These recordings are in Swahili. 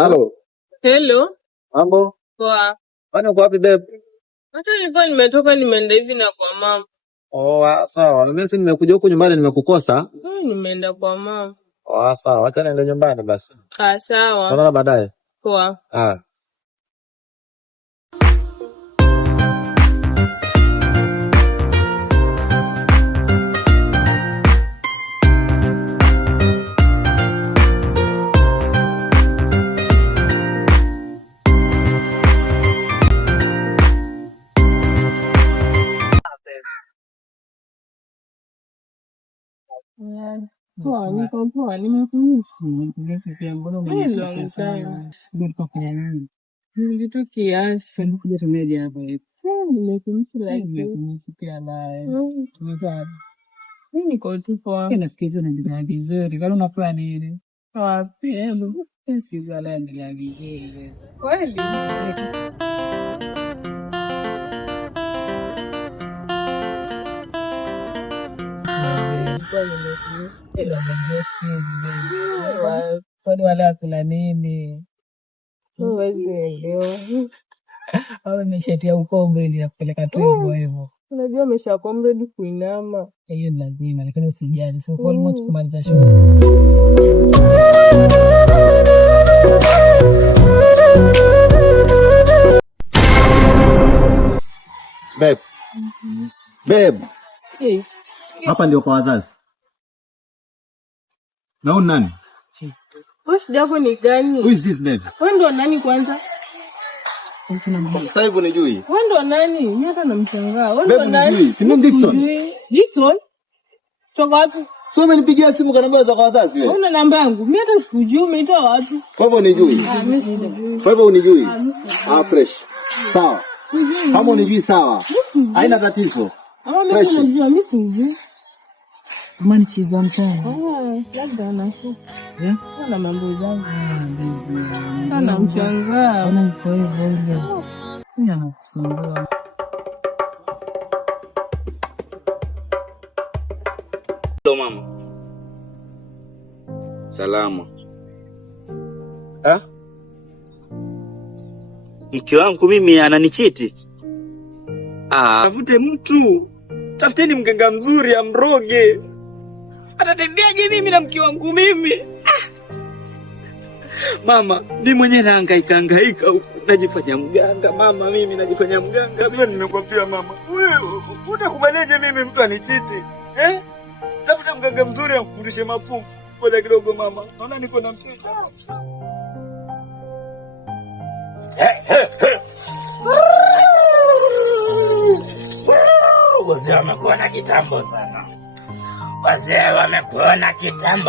Halo. Hello. Mambo? Poa. Kwani uko wapi babe? Hata nilikuwa nimetoka nimeenda hivi na kwa mama. Sawa. Mimi nimekuja huko nyumbani nimekukosa. Nimeenda kwa mama. Sawa. Acha niende nyumbani basi. Sawa. Tunaona baadaye. Poa. Poa, niko poa, nimekumisi. Nilitoka kiasi. Nikuja tumeja hapa hivi. Nimekumisi nimekumisi pia naye. Tumepata. Mimi niko tu poa. Nasikiza unaendelea vizuri. Kwani unafanya nini? Wapi hebu? Nasikiza unaendelea vizuri. Kweli? Kwani wale wakula nini? Au imeshatia ukombe ili yakupeleka tu hivyo hivyo. Unajua amesha kombe kuinama. Hiyo ni lazima, lakini usijali. So almost kumaliza shule. Babe. Babe. Yes. Hapa ndio kwa wazazi. Na huyu nani? Wewe shida yako ni gani? Who is this babe? Wewe ndo nani kwanza? Sasa hivi unijui? Wewe ndo nani? Mimi hata namshangaa. Wewe ndo nani? Si mimi Dickson. Dickson? Toka wapi? Sio umenipigia simu kanambia za kwa wazazi wewe. Una namba yangu? Mimi hata sikujui umeitoa wapi? Kwa hivyo unijui? Kwa hivyo unijui? Fresh. Sawa. Kama unijui sawa. Haina tatizo. Fresh. Mimi sijui. Kama ni chiza mtano. Labda nafu. Ana mambo zangu. Ana mshangaa. Ana mko hivyo. Ni anakusumbua. Hello mama. Salama. Mke wangu mimi ananichiti. Tafute mtu. Tafuteni mganga mzuri amroge. Atatembeaje mimi na mke wangu mimi? Mama, mimi mwenyewe nahangaika huku. Najifanya mganga mama, mimi najifanya mganga. Ndio nimekwambia mama. Wewe unakubaleje mimi mtu anichiti? Tafuta mganga mzuri akufundishe mapupu. Ngoja kidogo mama. Naona niko na mchezo. Wazee wamekuwa na kitambo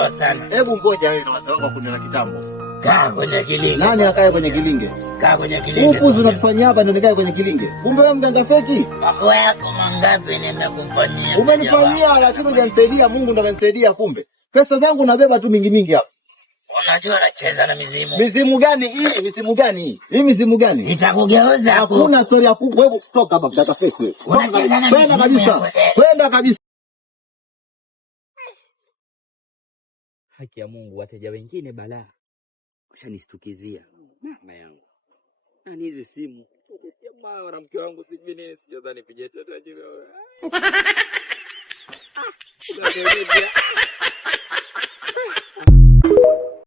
sana. Hebu ngoja wewe na wazee wako kuniona kitambo. Kaa kwenye kilinge. Nani akae kwenye kilinge? Kaa kwenye kilinge. Upuzi unatufanyia hapa ndio nikae kwenye kilinge. Kumbe wewe mganga feki? Mambo yako mangapi nimekufanyia? Umenifanyia lakini hujanisaidia, Mungu ndo amenisaidia kumbe. Pesa zangu nabeba tu mingi hapa. Unajua nacheza na mizimu. Mizimu gani hii? Mizimu gani hii? Hii mizimu gani? Nitakugeuza hapo. Hakuna story ya kuku wewe kutoka hapa mtaka feki wewe. Kwenda kabisa. Kwenda kabisa. Haki ya Mungu, wateja wengine balaa. Washanistukia mama yangu. Nani hizi simu? Jamaa na mke wangu sijui nini, sijui nipige tata jina.